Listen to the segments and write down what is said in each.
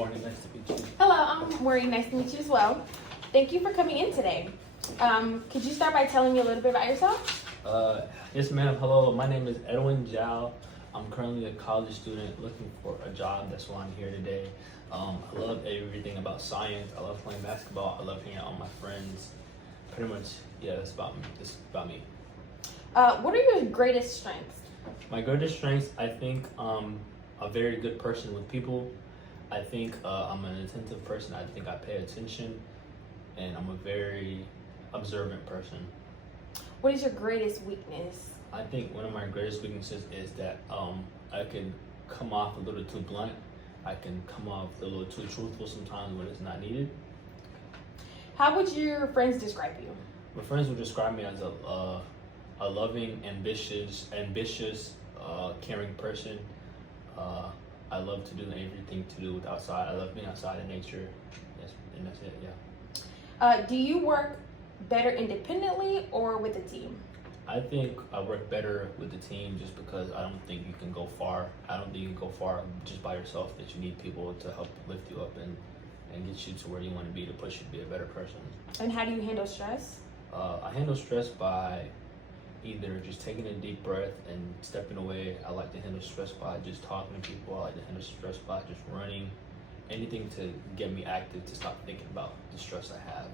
morning. Nice to meet you. Hello, I'm Maureen. Nice to meet you as well. Thank you for coming in today. Could you start by telling me a little bit about yourself? Yes, ma'am. Hello. My name is Edwin Zhao. I'm currently a college student looking for a job. That's why I'm here today. I love everything about science. I love playing basketball. I love hanging out with my friends. Pretty much, yeah, that's about me. This is about me. What are your greatest strengths? My greatest strengths, I think, a very good person with people. I think I'm an attentive person. I think I pay attention, and I'm a very observant person. What is your greatest weakness? I think one of my greatest weaknesses is that I can come off a little too blunt. I can come off a little too truthful sometimes when it's not needed. How would your friends describe you? My friends would describe me as a loving, ambitious, caring person. I love to do everything to do with outside. I love being outside in nature. Yes, and that's it. Yeah. Do you work better independently or with a team? I think I work better with the team just because I don't think you can go far. I don't think you can go far just by yourself, that you need people to help lift you up and get you to where you want to be, to push you to be a better person. And how do you handle stress? I handle stress by either just taking a deep breath and stepping away. I like to handle stress by just talking to people. I like to handle stress by just running. Anything to get me active, to stop thinking about the stress I have.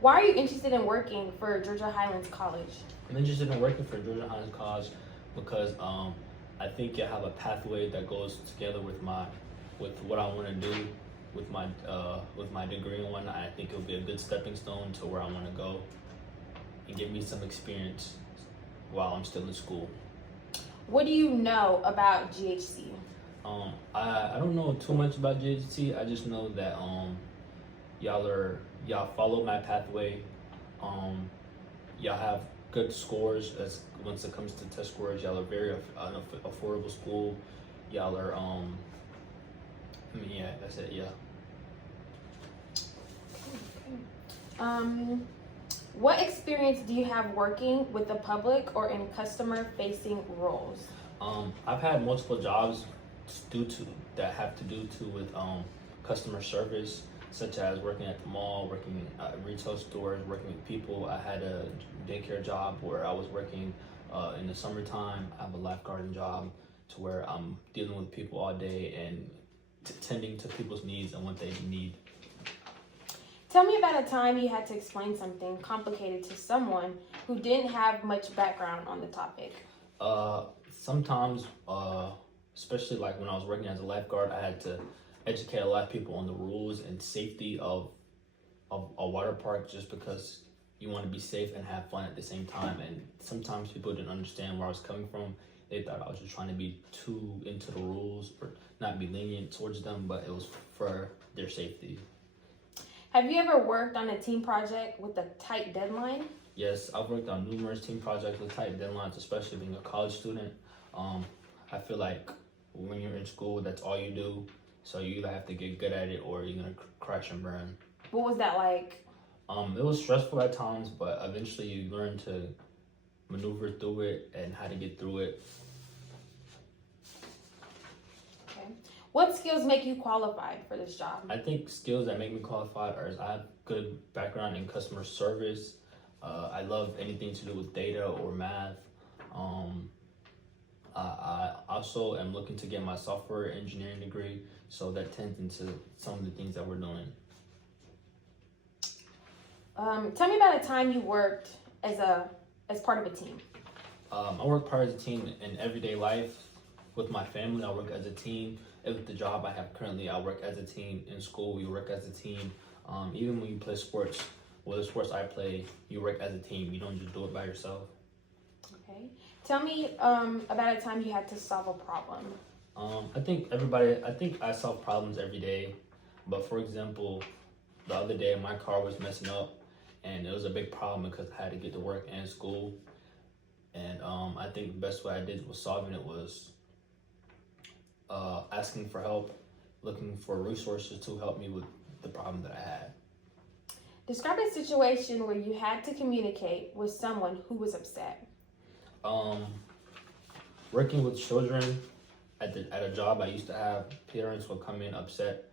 Why are you interested in working for Georgia Highlands College? I'm interested in working for Georgia Highlands College because I think you have a pathway that goes together with what I want to do with my degree and whatnot. I think it'll be a good stepping stone to where I want to go and give me some experience while I'm still in school. What do you know about GHC? I don't know too much about GHC. I just know that y'all follow my pathway. Y'all have good scores as once it comes to test scores. Y'all are very affordable school. Y'all are yeah, that's it. Yeah. What experience do you have working with the public or in customer-facing roles? I've had multiple jobs that have to do with customer service, such as working at the mall, working at retail stores, working with people. I had a daycare job where I was working in the summertime. I have a lifeguarding job to where I'm dealing with people all day and tending to people's needs and what they need. Tell me about a time you had to explain something complicated to someone who didn't have much background on the topic. Sometimes, especially like when I was working as a lifeguard, I had to educate a lot of people on the rules and safety of a water park, just because you want to be safe and have fun at the same time. And sometimes people didn't understand where I was coming from. They thought I was just trying to be too into the rules or not be lenient towards them, but it was for their safety. Have you ever worked on a team project with a tight deadline? Yes, I've worked on numerous team projects with tight deadlines, especially being a college student. I feel like when you're in school, that's all you do. So you either have to get good at it or you're gonna crash and burn. What was that like? It was stressful at times, but eventually you learn to maneuver through it and how to get through it. Okay. What skills make you qualified for this job? I think skills that make me qualified are I have good background in customer service. I love anything to do with data or math. I also am looking to get my software engineering degree, so that tends into some of the things that we're doing. Tell me about a time you worked as part of a team. I work part as a team in everyday life. With my family, I work as a team. And with the job I have currently, I work as a team. In school, we work as a team. Even when you play sports, the sports I play, you work as a team. You don't just do it by yourself. Okay. Tell me about a time you had to solve a problem. I think I solve problems every day. But for example, the other day my car was messing up and it was a big problem because I had to get to work and school. And I think the best way I did was solving it was asking for help, looking for resources to help me with the problem that I had. Describe a situation where you had to communicate with someone who was upset. Working with children at a job I used to have, parents would come in upset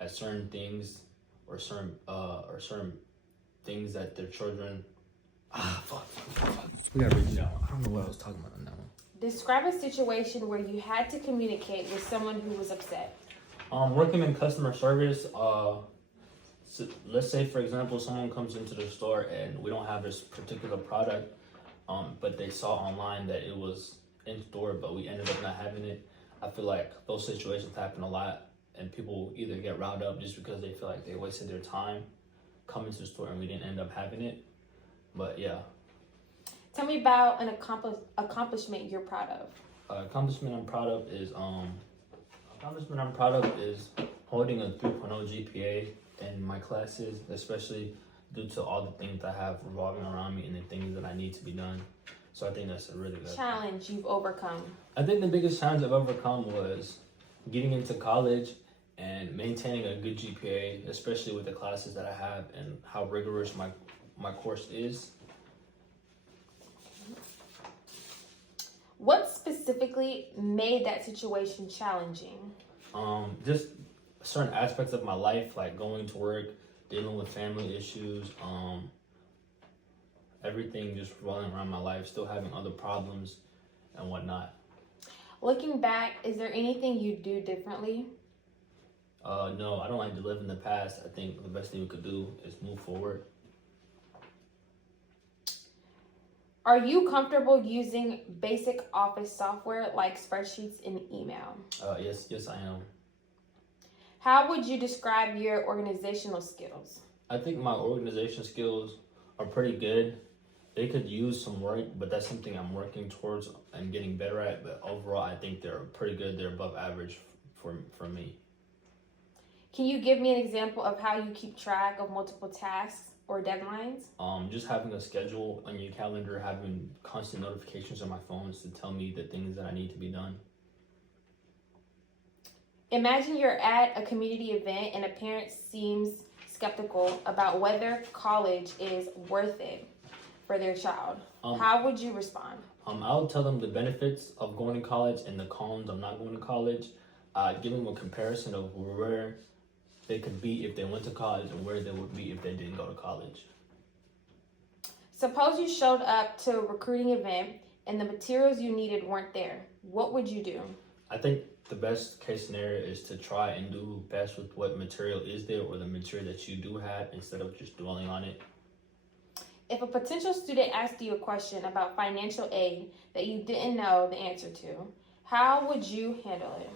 at certain things or certain things that their children. Fuck. We gotta read it out. I don't know what I was talking about on that one. Describe a situation where you had to communicate with someone who was upset. Working in customer service, so let's say for example, someone comes into the store and we don't have this particular product, but they saw online that it was in store, but we ended up not having it. I feel like those situations happen a lot, and people either get riled up just because they feel like they wasted their time coming to the store and we didn't end up having it. But yeah. Tell me about an accomplishment you're proud of. Accomplishment I'm proud of is holding a 3.0 GPA in my classes, especially due to all the things I have revolving around me and the things that I need to be done. So I think that's a really good challenge you've overcome. I think the biggest challenge I've overcome was getting into college and maintaining a good GPA, especially with the classes that I have and how rigorous my course is. What specifically made that situation challenging? Just certain aspects of my life, like going to work, dealing with family issues, everything just revolving around my life, still having other problems and whatnot. Looking back, is there anything you do differently? No, I don't like to live in the past. I think the best thing we could do is move forward. Are you comfortable using basic office software like spreadsheets and email? Yes, I am. How would you describe your organizational skills? I think my organization skills are pretty good. They could use some work, but that's something I'm working towards and getting better at. But overall, I think they're pretty good. They're above average for me. Can you give me an example of how you keep track of multiple tasks or deadlines? Just having a schedule on your calendar, having constant notifications on my phones to tell me the things that I need to be done. Imagine you're at a community event and a parent seems skeptical about whether college is worth it for their child. How would you respond? I'll tell them the benefits of going to college and the cons of not going to college. Give them a comparison of where they could be if they went to college and where they would be if they didn't go to college. Suppose you showed up to a recruiting event and the materials you needed weren't there. What would you do? I think the best case scenario is to try and do best with what material is there or the material that you do have instead of just dwelling on it. If a potential student asked you a question about financial aid that you didn't know the answer to, how would you handle it?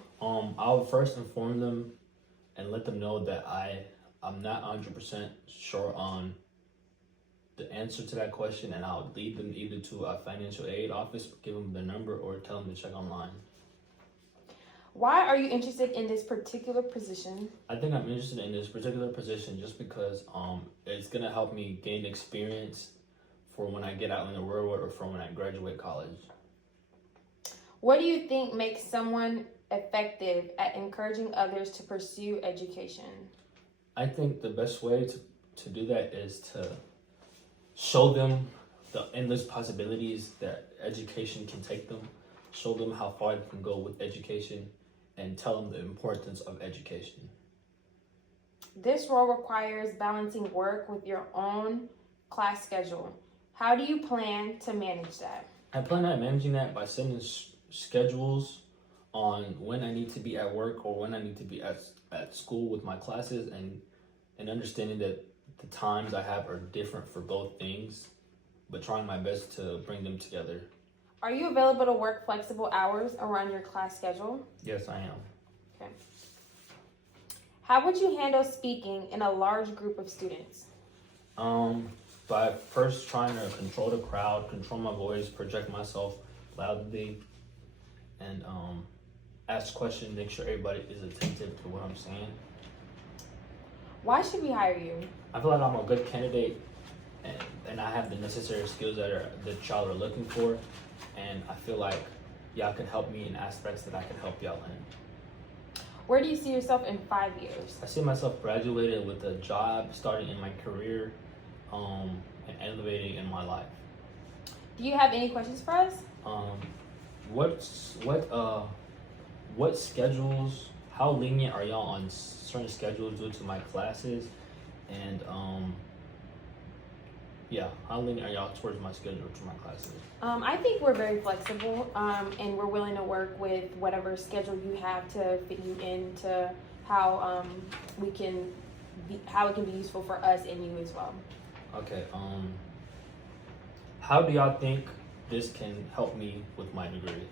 I would first inform them and let them know that I'm not 100% sure on the answer to that question, and I'll lead them either to a financial aid office, give them the number, or tell them to check online. Why are you interested in this particular position? I think I'm interested in this particular position just because it's gonna help me gain experience for when I get out in the real world or for when I graduate college. What do you think makes someone effective at encouraging others to pursue education? I think the best way to do that is to show them the endless possibilities that education can take them, show them how far they can go with education, and tell them the importance of education. This role requires balancing work with your own class schedule. How do you plan to manage that? I plan on managing that by setting schedules on when I need to be at work or when I need to be at school with my classes, and understanding that the times I have are different for both things, but trying my best to bring them together. Are you available to work flexible hours around your class schedule? Yes, I am. Okay. How would you handle speaking in a large group of students? By first trying to control the crowd, control my voice, project myself loudly, and ask questions, make sure everybody is attentive to what I'm saying. Why should we hire you? I feel like I'm a good candidate, and I have the necessary skills that y'all are looking for, and I feel like y'all can help me in aspects that I can help y'all in. Where do you see yourself in 5 years? I see myself graduated with a job, starting in my career, and elevating in my life. Do you have any questions for us? What schedules? how lenient are y'all on certain schedules due to my classes? And yeah, how lenient are y'all towards my schedule to my classes? I think we're very flexible, and we're willing to work with whatever schedule you have to fit you into how how it can be useful for us and you as well. Okay. How do y'all think this can help me with my degree?